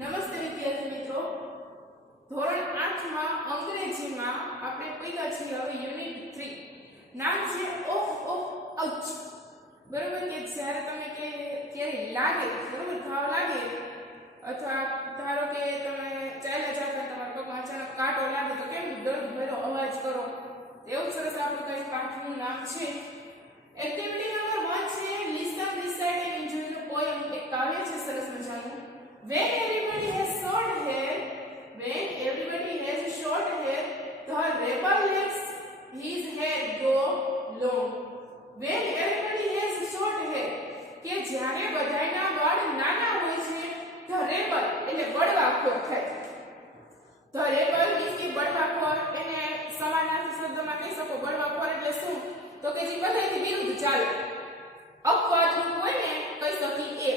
નમસ્તે વિદ્યાર્થી મિત્રો, ધોરણ 8 માં અંગ્રેજીમાં આપણે પૈડા છીએ હવે યુનિટ 3. નામ છે ઓફ ઓફ આઉચ. બરોબર કે જ્યારે તમે કે ક્યારે લાગે, બરોબર ઘાવ લાગે અથવા ધારો કે તમે ચાલ્યા જતા તમારા પગમાં અચાનક કાંટો લાગે તો કેમ ડરભર્યો અવાજ કરો, એવું સરસ આપણું કઈ પાઠનું નામ છે. એક્ટિવિટી નંબર 1 છે listen recite and enjoy the poem. એક કાવ્ય છે સરસ મજાનું. When everybody has short hair, the rebel lets his hair grow long. When everybody has short hair, કે જ્યારે બધાયના વાળ નાના હોય છે, the rebel એટલે બળવાખોર થાય. The rebel means કે બળવાખોર, એને સમાનાર્થી શબ્દમાં કહી શકો. બળવાખોર એટલે શું? તો કે જે બધાયથી વિરુદ્ધ ચાલે, અપવાદરૂપ હોય ને કહી શકી એ.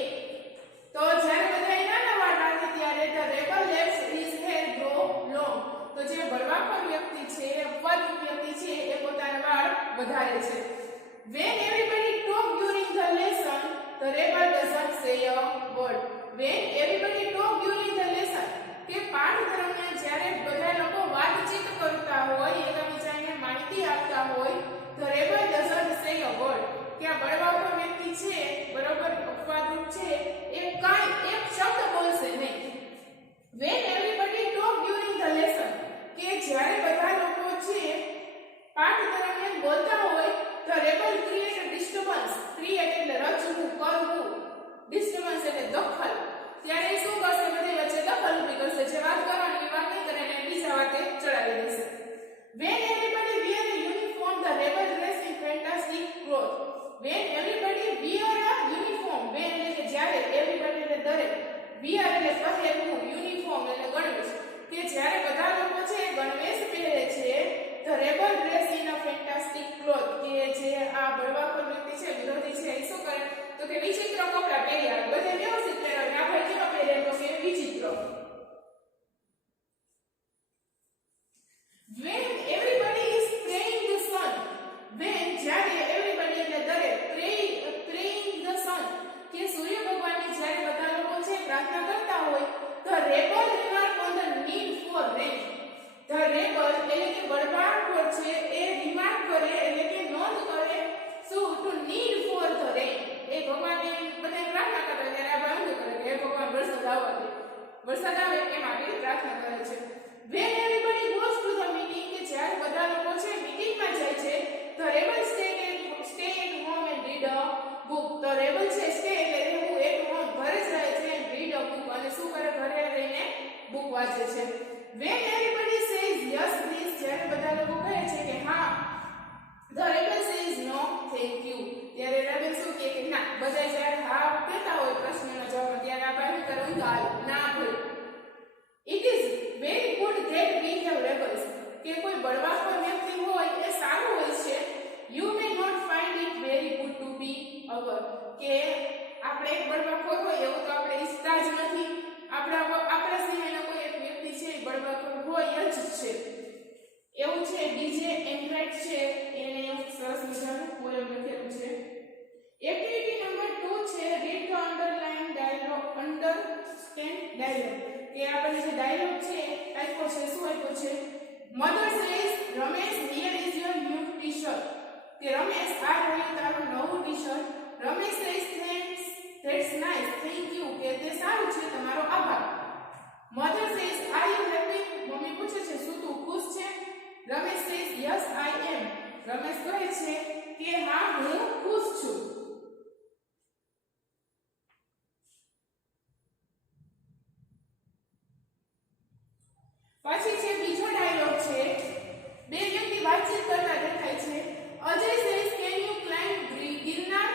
તો જ્યારે બધાય નાના વાળ રાખે ત્યારે the rebel lets his hair grow long. તો જે બળવાખોર વ્યક્તિ છે, અપવાદરૂપ વ્યક્તિ છે, એ પોતાના વાળ વધારે છે. When everybody talk during the lesson, the rebel doesn't say a word. When everybody talk during the lesson, કે પાઠ દરમિયાન જ્યારે બધા લોકો વાતચીત કરતા હોય, એકબીજાને માહિતી આપતા હોય, the rebel doesn't say a word. કે આ બળવાખોર વ્યક્તિ છે, બરોબર અપવાદરૂપ છે, એ કાંઈ એક શબ્દ બોલશે નહીં. When everybody talk during the lesson, કે જ્યારે બધા લોકો છે પાઠ દરમિયાન બોલતા હોય, the rebel create a disturbance. create એટલે રચવું, કરવું, disturbance એટલે દખલ. ત્યારે શું કરશે? બધી વચ્ચે દખલ ઊભી કરશે. જે વાત કરવાની એ વાત નહીં કરે અને બીજા વાતે ચડાવી દેશે. When everybody wear a uniform, the rebel dress in fantastic clothes. When everybody wear a uniform, when એટલે કે જ્યારે, everybody એટલે દરેક, wear એટલે પહેરવું, uniform એટલે ગણવેશ, કે જ્યારે બધા લોકો છે ગણવેશ પહેરે છે, the rebel dress in a fantastic cloth, કે જે આ બળવાખોર વ્યક્તિ છે, વિરોધી છે, એ શું કરે? તો કે વિચિત્ર કપડા પહેરી આવે. બધે વ્યવસ્થિત પહેરાવે, આ ભાઈ કેવા પહેરે? તો કે વિચિત્ર. When everybody is praying the sun, when જ્યારે everybody એટલે દરેક, praying the sun, કે સૂર્ય ભગવાનની જ્યારે બધા લોકો છે પ્રાર્થના કરતા હોય, the rebel remark on the need for rain. The rebel એટલે કે બળવાખોર છે, એ રિમાર્ક કરે એટલે કે નોંધ કરે શું? to need for the rain. એ ભગવાનને બધા પ્રાર્થના કરે ત્યારે આ ભાઈ કરે કે ભગવાન વરસાદ આવવા દે, વરસાદ આવે એ માટે પ્રાર્થના કરે છે. When everybody goes to the meeting, કે જ્યારે બધા લોકો છે મીટિંગમાં જાય છે, the rebel stay at home and read a book. The rebel છે stay એટલે રહેવું, at home ઘરે જ રહે છે, and read a book અને શું કરે? ઘરે રહીને બુક વાંચે છે. When everybody says yes please, જ્યારે બધા લોકો કહે છે કે હા, the rebel says no thank you. ત્યારે rebel શું કહે કે ના. બધા જ્યારે હા કહેતા હોય પ્રશ્નનો જવાબ, ત્યારે આ ભાઈ કરવું ના હોય. It is very good that we have rebels. કે કોઈ બળવાખોર વ્યક્તિ હોય એ સારું હોય છે. You may not find it very good to be our. કે આપણે એક બળવાખોર હોય એવું તો આપણે ઈચ્છતા જ નથી. આપણા સિવાયનો કોઈ એક વ્યક્તિ છે બળવાખોર હોય જ છે. એવું છે. ડીજે એન્ડ્રોઇડ છે, એને એવું સરસ મજાનું પોએમ લખેલું છે. એક્ટિવિટી નંબર 2 છે read the underline dialogue, understand dialogue. કે આપણે જે ડાયલોગ છે આપ્યો છે, શું આપ્યો છે? Mother says Ramesh here is your new T-shirt. કે રમેશ આ રહ્યું તારું નવું T-shirt. Ramesh says thanks, that's nice, thank you, કે તે સારું છે, તમારો આભાર. Mother says are you happy. મમ્મી પૂછે છે શું તું ખુશ છે? Ramesh says yes I am. Ramesh કહે છે કે હા હું ખુશ છું. પછી છે બીજો ડાયલોગ છે. બે વ્યક્તિ વાતચીત કરતા દેખાય છે. Ajay says can you climb Girnar.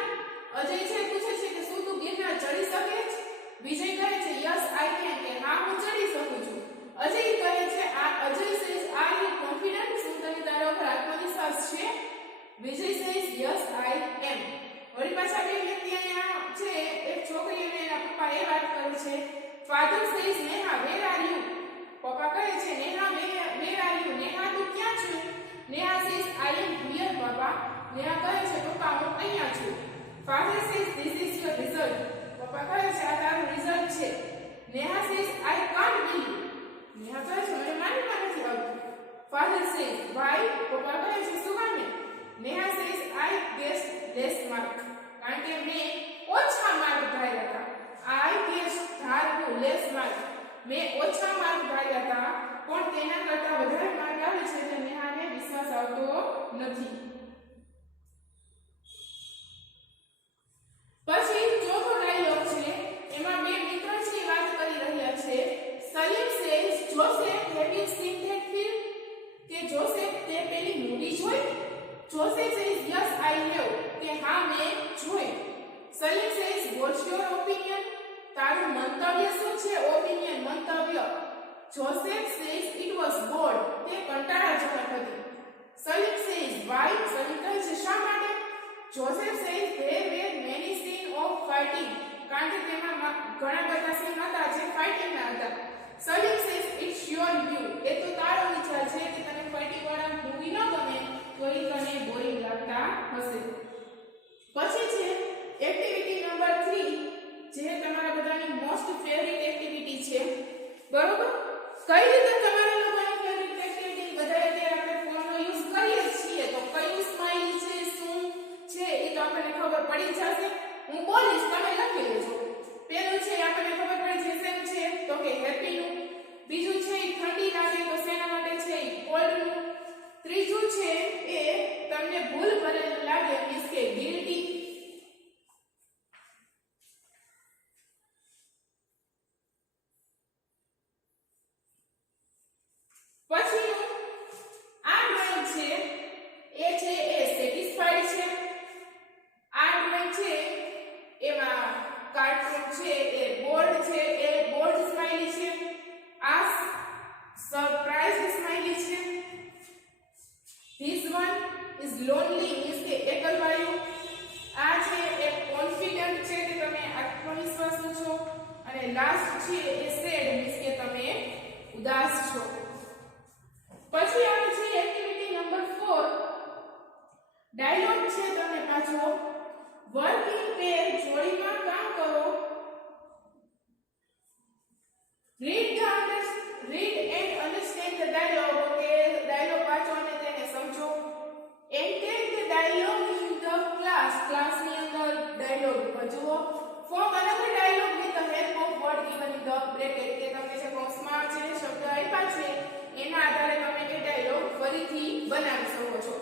Ajay છે પૂછે છે કે શું તું ગિરનાર ચડી શકે છે? વિજય કહે છે યસ આઈ કેન, કે હા હું ચડી શકું છું. અજય કહે છે Ajay says are you confident. શું તને તારા ઉપર આત્મવિશ્વાસ છે? વિજય સેઝ યસ આઈ એમ. વળી પાછા બે વ્યક્તિ અહીંયા છે, એક છોકરી અને એના પપ્પા એ વાત કરે છે. Father says Neha where are you. પપ્પા કહે છે Neha where are you. Neha તું ક્યાં છે? Neha says I am here પપ્પા. નેહા કહે છે પપ્પા હું અહીંયા છું. Father says this is your result. પપ્પા કહે છે આ તારું રિઝલ્ટ છે. Neha says father says why પપ્પા કહે છે શું કામે Neha says I guessed less mark કારણ કે મેં ઓછા માર્ક ધાર્યા હતા I guessed ધારવું less mark મેં ઓછા માર્ક ધાર્યા હતા પણ તેના કરતા વધારે માર્ક આવે છે એટલે નેહાને વિશ્વાસ આવતો નથી પછી ચોથો ડાયલોગ છે એમાં બે મિત્રો છે વાત કરી રહ્યા છે Salim says Joseph have you seen that film કે જોસેફ તે પેલી મૂવી જોઈ Joseph says yes I have કે હા મેં જોઈ Salim says what's your opinion તારું મંતવ્ય શું છે ઓપિનિયન મંતવ્ય Joseph says it was bored તે કંટાળાજનક હતી સલીમ સેઝ why સલીમ કહે છે શા માટે Joseph says there were many scenes of fighting કારણ કે તેમાં ઘણા બધા સીન હતા જે ફાઇટિંગ ના હતા Salim says it's your view એ તો તારો વિચાર છે કે તને ફાઇટિંગ વાળા મૂવી ન ગમે તો એ તને બોરિંગ લાગતા હશે પછી છે એક્ટિવિટી નંબર 3 જે તમારા બધાની મોસ્ટ ફેવરિટ એક્ટિવિટી છે બરોબર કઈ રીતે તમારા લોકોની ફેવરિટ એક્ટિવિટી બધાએ અત્યારે આપણે ફોનનો યુઝ કરીએ છીએ તો કયું સ્માઈલ છે શું છે એ તો આપણને ખબર પડી જશે હું બોલીશ તમે લખી લેજો પહેલું છે આપણને ખબર પડી જશે એમ છે તો કે હેપી નું બીજું છે ઠંડી લાગે તો શેના માટે છે કોલ્ડ નું ત્રીજું છે એ તમને ભૂલ ભરેલું લાગે મીન્સ કે ગિલ્ટી પછી આ ડ્રોઈંગ છે એ સેટિસ્ફાઈડ છે આ ડ્રોઈંગ છે એમાં કાર્ટૂન છે એ બોર્ડ છે એ બોર્ડ સ્માઈલી છે આ સરપ્રાઈઝ સ્માઈલી છે this one is lonely means કે એકલવાયું આ છે એ કોન્ફિડન્ટ છે કે તમે આત્મવિશ્વાસુ છો અને લાસ્ટ છે એ સેડ મીન્સ કે તમે ઉદાસ છો પછી આવે છે એક્ટિવિટી નંબર 4 ડાયલોગ છે તમે પાછો વર્કિંગ પેર જોડીમાં કામ કરો read and understand the dialogue કે ડાયલોગ વાંચો અને તેને સમજો and take the dialogue in the ક્લાસની અંદર ડાયલોગ વાંચો form another dialogue with the help of word given in the bracket કે તમને જે કૌંસમાં જે શબ્દ આપ્યા છે એના આધારે તમે એ ડાયલોગ ફરીથી બનાવી શકો છો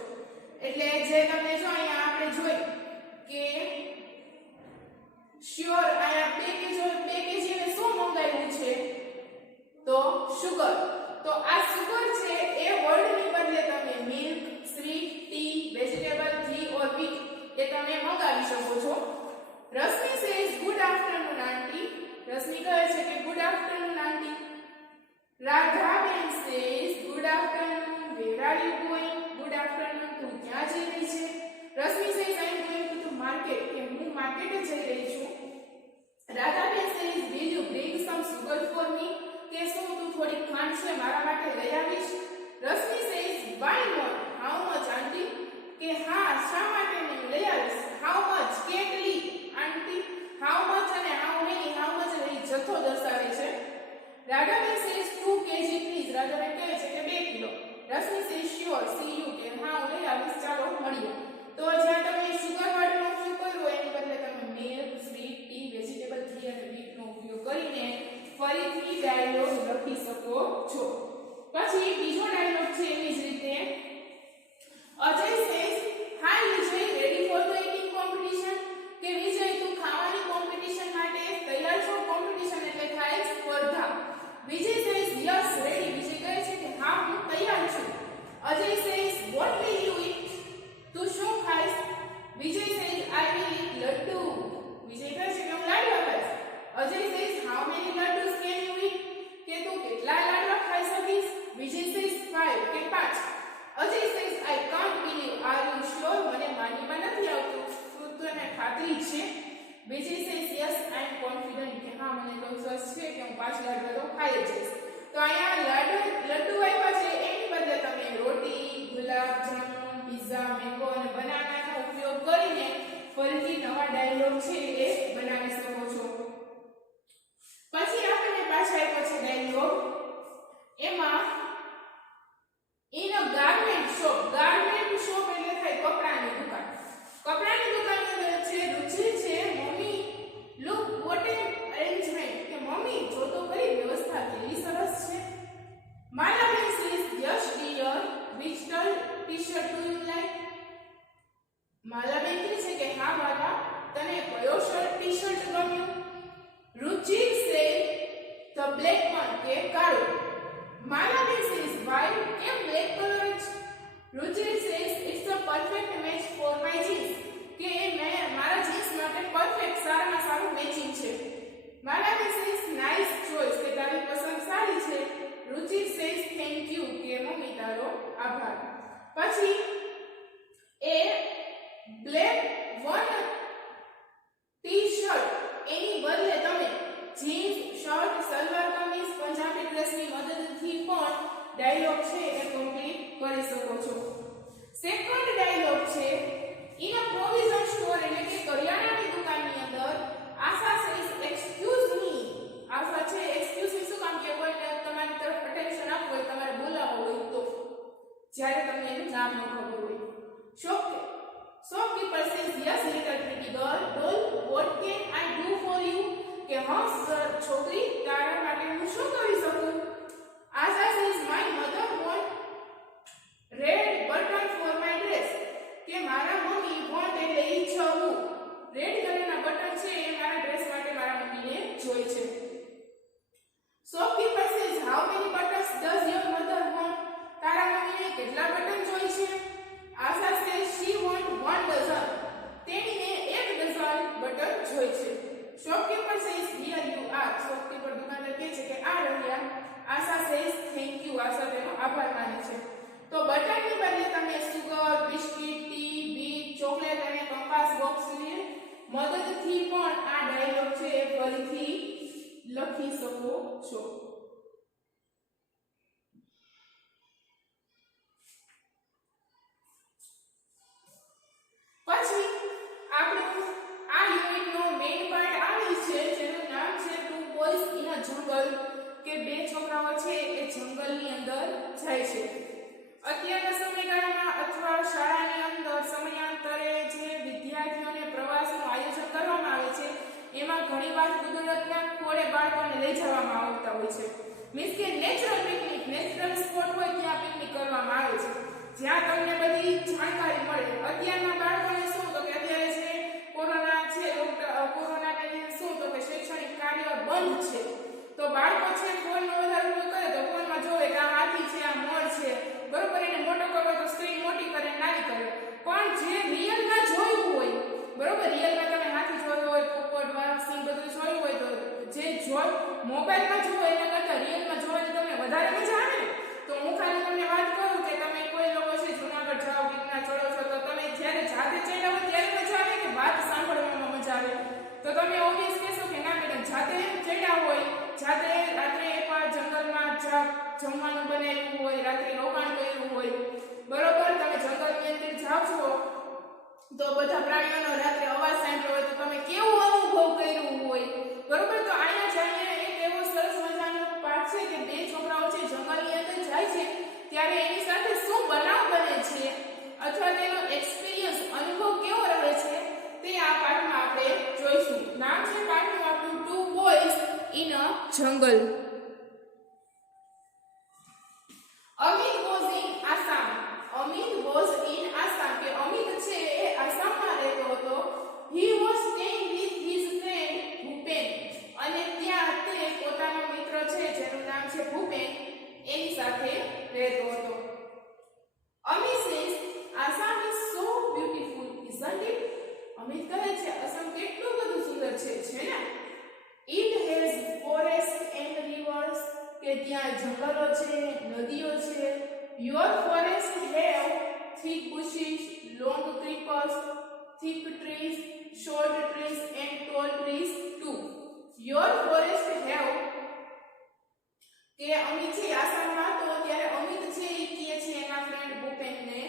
એટલે જે તમને જો અહીંયા આપણે જોઈ કે શ્યોર આયા પેકેજ એ શું મંગાવ્યું છે તો સુગર તો આ સુગર છે એ વર્ડની બદલે તમે મિલ્ક સ્વીટ ટી વેજીટેબલ ઘી ઓર વીટ એ તમે મંગાવી શકો છો Rashmi says good afternoon aunty Rashmi કહે છે કે good afternoon aunty Radhaben says good afternoon where are you going good afternoon તું ક્યાં જઈ રહી છે Rashmi says I am going to the market કે હું માર્કેટે જઈ રહી છું Radhaben says will you bring some sugar for me કે શું તું થોડી ખાંડ છે મારા માટે લઈ આવીશ Rashmi says why not how much aunty કે હા શા માટે નહીં લઈ આવીશ હાઉ મચ કેટલી આંટી હાઉ મચ અને હાઉ મેની હાઉ મચ એ જથ્થો દર્શાવે છે Radhaben says 2 kg please Radhaben કહે છે કે 2 kilo Rashmi says sure see you કે હા હું લઈ આવીશ ચાલો મળીએ તો જ્યાં તમે સુગર વર્ડનો ઉપયોગ કર્યો એની બદલે તમે મિલ્ક સ્વીટ ટી વેજીટેબલ ઘી અને વીટનો ઉપયોગ કરીને ફરીથી ડાયલોગ લખી શકો છો પછી બીજો ડાયલોગ છે એવી જ રીતે Ajay says hi Vijay ready for the eating competition કે વિજય તું ખાવાની કોમ્પિટિશન માટે તૈયાર છો કોમ્પિટિશન એટલે થાય સ્પર્ધા Vijay says yes ready Vijay કહે છે કે હા હું તૈયાર છું Ajay says what will you eat તું શું ખાઈશ Vijay says I will eat laddu Vijay કહે છે કે હું લાડવા ખાઈશ Ajay says how many laddus can you eat કે તું કેટલા લાડવા ખાઈ શકીશ વિજય સેઝ 5 કે 5 Ajay says I can't believe are you sure મને માનીમાં નથી આવતું શું તને ખાતરી છે Vijay says yes I am confident કે હા મને તો વિશ્વાસ છે કે હું 5 લાડવા તો ખાઈ જ જઈશ તો અહીંયા લડ્ડુ આપ્યા છે એની બદલે તમે રોટી ગુલાબ જામુન પિઝા મેંગો અને બનાનાનો ઉપયોગ કરીને ફરીથી નવા ડાયલોગ છે એ બનાવી શકો છો પછી આપણને પાછા આપ્યો છે ડાયલોગ એમાં in a The black one કે કાળો. Malami says why કેમ black color જ? Ruchir says it's a perfect match for my jeans. કે મારા જીન્સ માટે પરફેક્ટ સારામાં સારું મેચિંગ છે. Malami says nice choice કે તારી પસંદ સારી છે. Ruchir says thank you કે મમ્મી તારો આભાર. પછી એ black one ટી-શર્ટ એની બદલે તમે જીન્સ, શર્ટ, સલવાર કમીઝ, પંજાબી ડ્રેસની મદદથી પણ ડાયલોગ છે એ કમ્પ્લીટ કરી શકો છો. સેકન્ડ ડાયલોગ છે ઇન અ પ્રોવિઝન સ્ટોર એટલે કે કરિયાણાની દુકાનની અંદર આશા સેઝ એક્સક્યુઝ મી. આશા છે એક્સક્યુઝ મી શું કામ કે કોઈને તમારી તરફ અટેન્શન આપવું હોય, તમારે બોલાવવું હોય તો, જ્યારે તમને એનું નામ ન ખબર હોય. Shopkeeper says yes little pretty girl doll what can I do for you કે હા છોકરી તારા માટે હું શું કરી શકું. Asha says my mother want red button for my dress કે મારા મમ્મી want એટલે ઈચ્છવું રેડ કલરના બટન છે એ મારા ડ્રેસ માટે મારા મમ્મીને જોઈ છે. Shopkeeper says how many buttons does your mother want તારા મમ્મીને કેટલા બટન જોઈ છે. Asha says she want 1 dozen તેણીને 1 ડઝન બટન જોઈ છે. Shopkeeper says here you are. Shopkeeper દુકાનદાર કહે છે કે આ રહ્યા. Asha says thank you. Asha તેનો આભાર માને છે. તો બટનની બદલે તમે sugar, biscuit, T, bit, chocolate અને કંપાસ બોક્સની મદદથી પણ આ ડાયલોગ છે એ ફરીથી લખી શકો છો. પછી આપણું આ યુનિટનો મેઇન પાર્ટ આવી છે જેનું નામ છે ટુ બોયઝ ઇન અ જંગલ કે બે છોકરાઓ છે એ જંગલની અંદર જાય છે. અત્યારના સમયગાળામાં અથવા શાળાની અંદર સમયાંતરે જે વિદ્યાર્થીઓને પ્રવાસનું આયોજન કરવામાં આવે છે એમાં ઘણીવાર કુદરતના ખોળે બાળકોને લઈ જવામાં આવતા હોય છે. મીન્સ કે નેચરલ પિકનિક, નેચરલ સ્પોટ હોય ત્યાં પિકનિક કરવામાં આવે છે જ્યાં તમને બધી જાણકારી મળે. અત્યારના બાળકોને શું તો કે અત્યારે છે કોરોના છે, કોરોનાને લીધે શું તો કે શૈક્ષણિક કાર્ય બંધ છે તો બાળકો છે ફોનનો વધારે ઉપયોગ કરે તો ફોનમાં જોવે કે આ હાથી છે, આ મોર છે, બરોબર, એને મોટો કરવો તો સ્ક્રીન મોટી કરે, નાની કરે. પણ જે રિયલમાં જોયું હોય, બરોબર, રિયલમાં તમે હાથી જોયો હોય, પોપટ, વાઘ, સિંહ બધું જોયું હોય તો જે મોબાઈલમાં જોવો એના કરતાં રિયલમાં જોવાની તમને વધારે મજા આવે ને. તો હું ખાલી તમને વાત કરું કે તમે કોઈ લોકો છે જૂનાગઢ જાઓ, ગિરનાર ચડો છો તો તમે જ્યારે જાતે ચડ્યા હોય ત્યારે મજા આવે કે વાત સાંભળવામાં મજા આવે. તો તમે ઓબ્વિયસ કહેશો કે ના મેડમ જાતે ચડ્યા હોય, જાતે રાત્રે એકવાર જંગલમાં જમવાનું બનાવ્યું હોય, રાત્રે રોકાણ કર્યું હોય, બરોબર, તમે જંગલની અંદર જાઓ છો તો બધા પ્રાણીઓનો રાત્રે અવાજ સાંભળ્યો હોય તો તમે કેવો અનુભવ કર્યું હોય, બરોબર. તો અહીંયા જઈને એક એવો સરસ મજાનો પાઠ છે કે બે છોકરાઓ છે જંગલની અંદર જાય છે ત્યારે એની સાથે શું બનાવ બને છે અથવા તેનો એક્સપિરિયન્સ અનુભવ કેવો રહે છે તે આ પાઠમાં આપણે જોઈશું. નામ છે પાઠનું આપણું ટુ બોયઝ ઇન અ જંગલ. Amit was in Assam. Amit was in Assam કે અમિત છે એ આસામમાં રહેતો હતો. He was staying with his friend Bhupen અને ત્યાં તે પોતાનો મિત્ર છે જેનું નામ છે ભૂપેન એની સાથે રહેતો હતો. Amit says Assam is so beautiful isn't it. Amit કહે છે આસામ કેટલું બધું સુંદર છે ને. It has forest and reverse કે ત્યાં જંગલો છે, નદીઓ છે. Your forest have thick bushes, long creepers, thick trees, short trees and tall trees too. Your forest have કે અમિત છે આસામમાં તો ત્યારે અમિત છે એ કહે છે એના ફ્રેન્ડ ભૂપેનને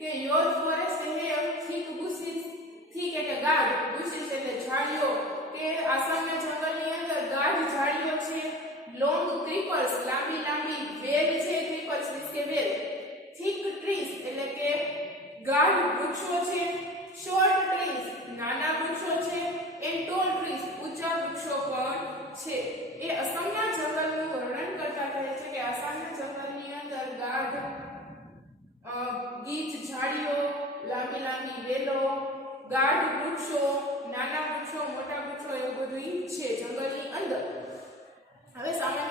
કે your forest have thick bushes, thick એટલે ગાઢ, bushes એટલે ઝાડીઓ કે આસામના જંગલની અંદર ગાઢ ઝાડીઓ છે. લોંગ ક્રીપર્સ લાંબી લાંબી વેલ છે, ક્રીપર્સ મીન્સ કે વેલ. thick trees એટલે કે ગાઢ વૃક્ષો છે. short trees નાના વૃક્ષો છે. and tall trees ઊંચા વૃક્ષો પણ છે. એ આસામના જંગલનું વર્ણન કરતા કહે છે કે આસામના જંગલની અંદર ગાઢ ગીચ ઝાડીઓ, લાંબી લાંબી વેલો, ગાઢ વૃક્ષો, નાના વૃક્ષો, મોટા વૃક્ષો એવું બધું છે જંગલની અંદર. હવે સામાન્ય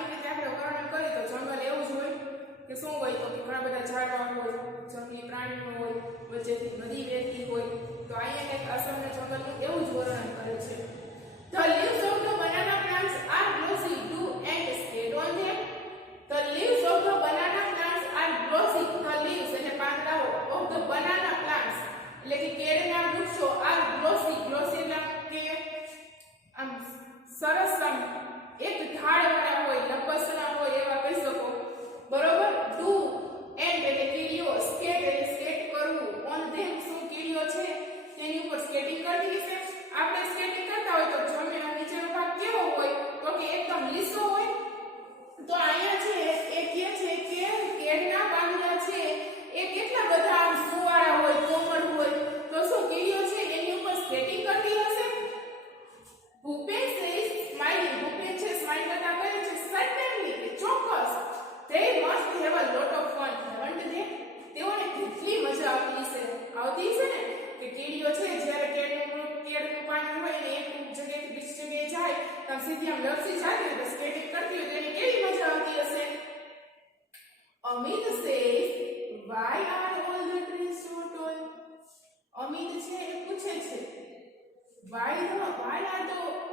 સરસ એક ઢાળવાળા હોય, લપસણા હોય એવા કહી શકો. બરોબર. ડુ એન્ડ એટલે કીડીઓ, સ્કેટ એટલે સ્કેટ કરવું, ઓન ધેમ શું કીડીઓ છે તેની ઉપર સ્કેટિંગ કરતી છે. આપણે સ્કેટિંગ કરતા હોય તો જમીનનો નીચેનો ભાગ કેવો હોય તો કે એકદમ લીસો હોય. તો અહીંયા છે એ કહે છે કે કેળના પાંદડા છે એ કેટલા બધા આમ સુવાળા હોય, કોમળ હોય, તો શું કીડીઓ છે એની ઉપર સ્કેટિંગ કરતી હશે. Bhupesh is smiling. ભૂપેશ છે સ્માઇલ કરતા કહે છે સર્ટેનલી, ચોક્કસ. They must have a lot of fun, haven't they? તેઓને કેટલી મજા આવતી છે ને કે કીડીઓ છે જ્યારે કેળનું પાંદડું હોય ને એક જગ્યાએથી બીજી જગ્યાએ જાય તો સીધી આમ લપસી જાય તો સ્કેટિંગ કરતી હોય તો એને કેવી મજા આવતી હશે. Amit says, why are all the trees so tall? Amit છે એ પૂછે છે why are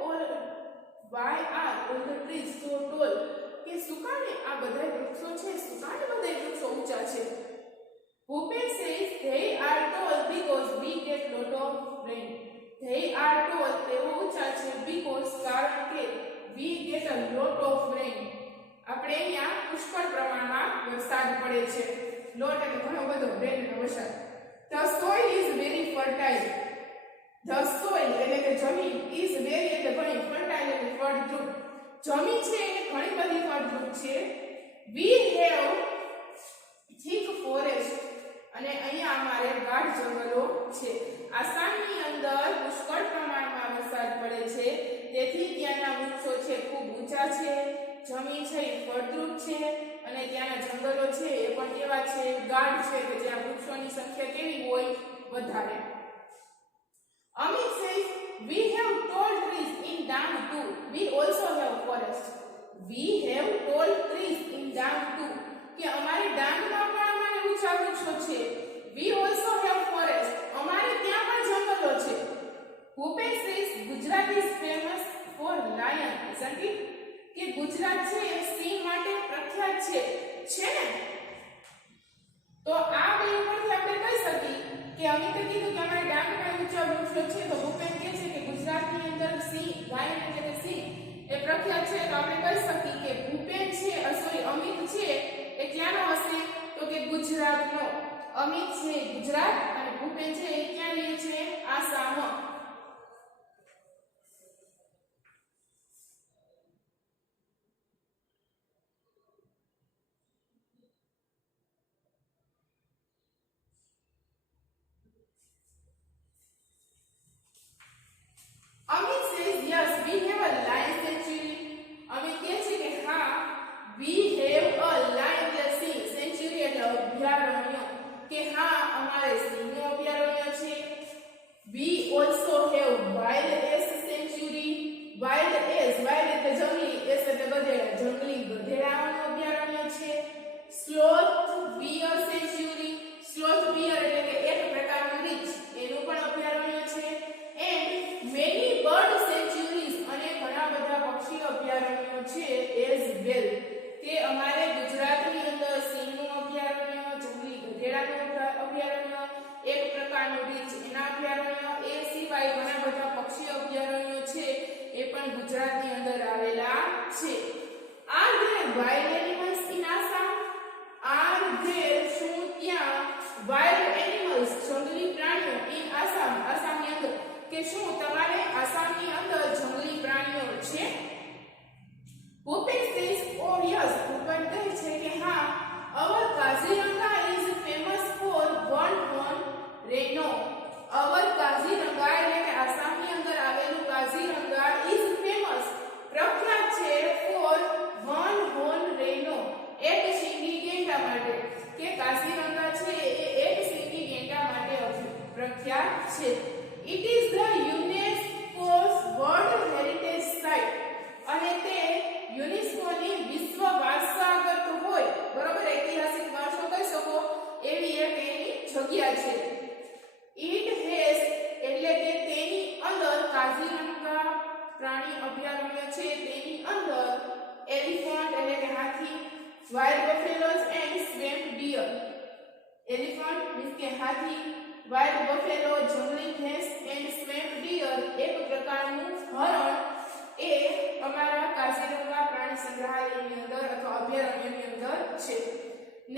all the trees so tall? કે શું કામે આ બધા વૃક્ષો છે, શું કામે બધા વૃક્ષો ઊંચા છે. Bhupesh says they are tall because we get lot of rain. They are tall તેઓ ઊંચા છે because કારણ કે we get a lot of rain. આપણે અહીંયા પુષ્કળ પ્રમાણમાં વરસાદ પડે છે. લોટ એટલે ઘણો બધો, રેન એટલે વરસાદ. The soil is very fertile. The soil એટલે કે જમીન is very એટલે ઘણી, fertile એટલે ફળદ્રુપ. જમીન છે એ ઘણી બધી ફળદ્રુપ છે. We have thick forest અને અહીંયા અમારે ગાઢ જંગલો છે. આસામની અંદર પુષ્કળ પ્રમાણમાં વરસાદ પડે છે તેથી ત્યાંના વૃક્ષો છે ખૂબ ઊંચા છે, જમીન છે એ ફળદ્રુપ છે અને ત્યાંના જંગલો છે એ પણ કેવા છે, ગાઢ છે કે જ્યાં વૃક્ષોની સંખ્યા કેવી હોય, વધારે. Amit says we have tall trees in Dang too. We also have forest. We have tall trees in Dang too. કે અમારે ડાંગમાં પણ અમારે ઊંચા વૃક્ષો છે. We also have forest. અમારે ત્યાં પણ જંગલો છે. Bhupesh says Gujarat is famous for lion, isn't it? કે ગુજરાત છે એ સિંહ માટે પ્રખ્યાત છે ને? તો આ બે ઉપરથી આપણે કહી શકીએ કે અમિતે કીધું કે અમારે ડાંગમાં ઊંચા વૃક્ષો છે તો ભૂપેશ કહે છે કે ગુજરાતની અંદર સિંહ, લાયન એટલે કે સિંહ એ પ્રખ્યાત છે. તો આપણે કહી શકીએ કે ભૂપેશ છે અમિત છે એ ક્યાંનો હશે તો કે ગુજરાતનો. અમિત છે ગુજરાત અને ભૂપેશ છે એ ક્યાં રહે છે, Assam. Amit says yes, we have a lion sanctuary. Amit કહે છે કે હા, we have a lion sanctuary એટલે અભયારણ્ય. કે હા, અમારે સિંહનું અભયારણ્ય છે. We also have wild ass sanctuary. Wild એટલે જંગલી, ass એટલે ગધેડા, જંગલી ગધેડાઓનું અભયારણ્ય છે. Sloth bear sanctuary. Sloth bear એટલે કે એક પ્રકારનું રીંછ, એનું પણ અભયારણ્ય છે. And many bird sanctuaries અને ઘણા બધા પક્ષી અભયારણ્યો છે as well. કે અમારે ગુજરાતની અંદર સિંહનું અભયારણ્ય, જંગલી ગધેડાનું અભયારણ્ય, એક પ્રકારનું રીંછ એના અભયારણ્ય, એ સિવાય ઘણા બધા પક્ષી અભયારણ્યો છે એ પણ ગુજરાતની અંદર આવેલા છે. Are there wild animals in Assam? Are there શું ત્યાં wild animals જંગલી પ્રાણીઓ in Assam આસામની અંદર કે શું તમારે આસામની અંદર જંગલી પ્રાણીઓ છે? Bhupesh says oh yes. Bhupesh કહે છે કે હા, our Kaziranga is famous for one horn rhino. our Kaziranga એટલે કે આસામની અંદર આવેલું કાઝીરંગા is famous પ્રખ્યાત છે for one horn rhino એક શીંગી ગેંડા માટે. કે કાઝીરંગા છે એ એક શીંગી ગેંડા માટે પ્રખ્યાત છે. It is the UNESCO's World Heritage Site અને તે યુનેસ્કોની વિશ્વ વારસાગત હોય, બરોબર, ઐતિહાસિક વારસો કહી શકો એવી એક એની જગ્યા છે. It has એટલે કે તેની અંદર કાઝીરંગા પ્રાણી અભયારણ્ય છે તેની અંદર એલિફન્ટ એટલે કે હાથી, wild buffaloes and swamp deer. Elephant means કે હાથી, wild buffalo જંગલી ભેંસ and swamp deer એક પ્રકારનું હરણ એ સંગ્રહાલયની અંદર અથવા અભયારણ્યની અંદર છે.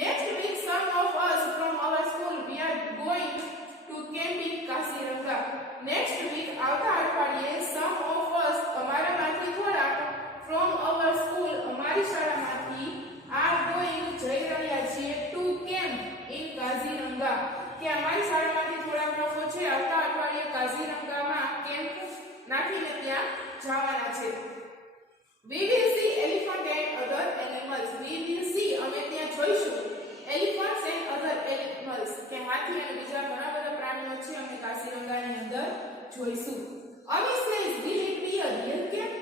Next week some of us from our school we are going to camping Kaziranga. Next week આવતા અઠવાડિયે some of us અમારામાંથી થોડા from our school અમારી શાળામાંથી are going જઈ રહ્યા છીએ to camp in કાઝીરંગા કે અમારી શાળામાંથી થોડા લોકો છે આવતા અઠવાડિયે કાઝીરંગામાં કેમ્પ નાખીને ત્યાં જવાના છે. We will see elephant and other animals. We will see અમે ત્યાં જોઈશું elephants and other animals કે હાથી અને બીજા ઘણા બધા પ્રાણીઓ છે અમે કાઝીરંગાની અંદર જોઈશું. Ami says will it be a real camp?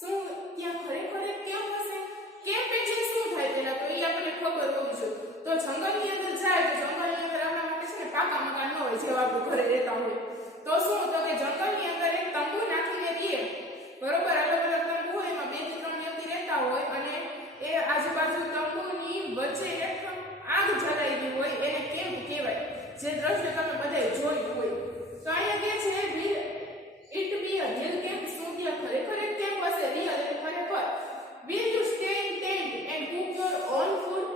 શું ત્યાં ખરેખર એક કેમ્પ હશે? કેમ્પ એટલે શું થાય પેલા તો એ આપણે ખબર હોવી જોઈએ. તો જંગલની અંદર જાય તો જંગલની અંદર આપણા માટે છે ને પાકા મકાન ન હોય જેવા આપણે ઘરે રહેતા હોય. તો શું તો કે જંગલની અંદર એક તંબુ નાખીને રહીએ. બરોબર, અલગ અલગ તંબુ હોય એમાં 2 થી 3 વ્યક્તિ રહેતા હોય અને એ આજુબાજુ તંબુની વચ્ચે એક આગ જલાયેલી હોય એને કેમ્પ કહેવાય. જે દ્રશ્ય તમે બધાએ જોયું હોય. તો અહીંયા કે છે will it be a real camp? શું ત્યાં ખરેખર એક કેમ્પ હશે? real એટલે ખરેખર. Will you stay in tent and cook your own food?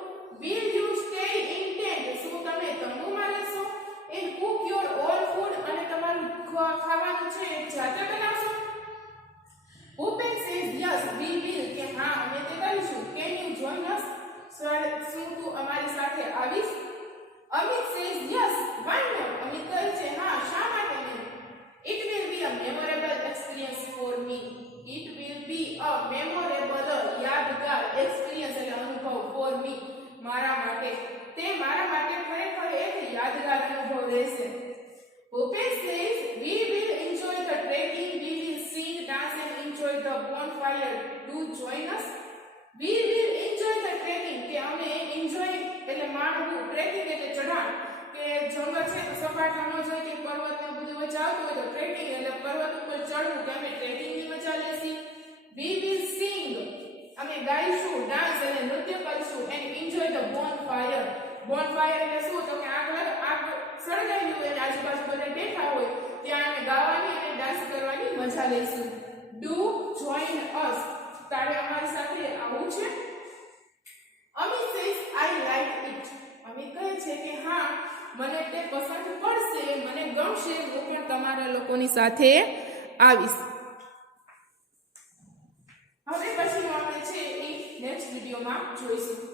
Will you stay in tent? શું તમે તંબુમાં રહેશો and cook your own food અને તમારું ખાવાનું છે જાતે બનાવશો? Bhupen says yes we will કે હા અમે તે કરીશું. Can you join us? શું તું અમારી સાથે આવીશ? Amit says yes why not? Amit કહે છે હા શા માટે નહીં? It will be a memorable experience for me. It will be a memorable યાદગાર experience એટલે અનુભવ for me મારા માટે. તે મારા માટે ખરેખર એક યાદગાર અનુભવ રહેશે. Bhupen says we will enjoy the trekking, we will sing, dance and enjoy the bonfire. Do join us? We will enjoy the trekking કે અમે enjoy એટલે માણવું, trekking એટલે ચઢાણ કે જંગલ છે તો સપાટા ન જાય કે પર્વત ને બધું વચ્ચે આવતું હોય તો trekking એટલે પર્વત ઉપર ચડવું કે અમે trekking ની મજા લેશી. We will sing અમે ગાઈશું, dance એટલે નૃત્ય કરીશું and enjoy the bonfire. bonfire એટલે શું તો કે આગ સળગાવી હોય અને આજુબાજુ બધા બેઠા હોય ત્યાં અમે ગાવાની અને ડાન્સ કરવાની મજા લઈશું. Do join us તારે અમારી સાથે આવવું છે? Amit says I like it. Amit કહે છે કે હા મને તે પસંદ પડશે, મને ગમશે, હું પણ તમારા લોકોની સાથે આવીશ. હવે પછીનું આપણે છે એ નેક્સ્ટ વિડીયોમાં જોઈશું.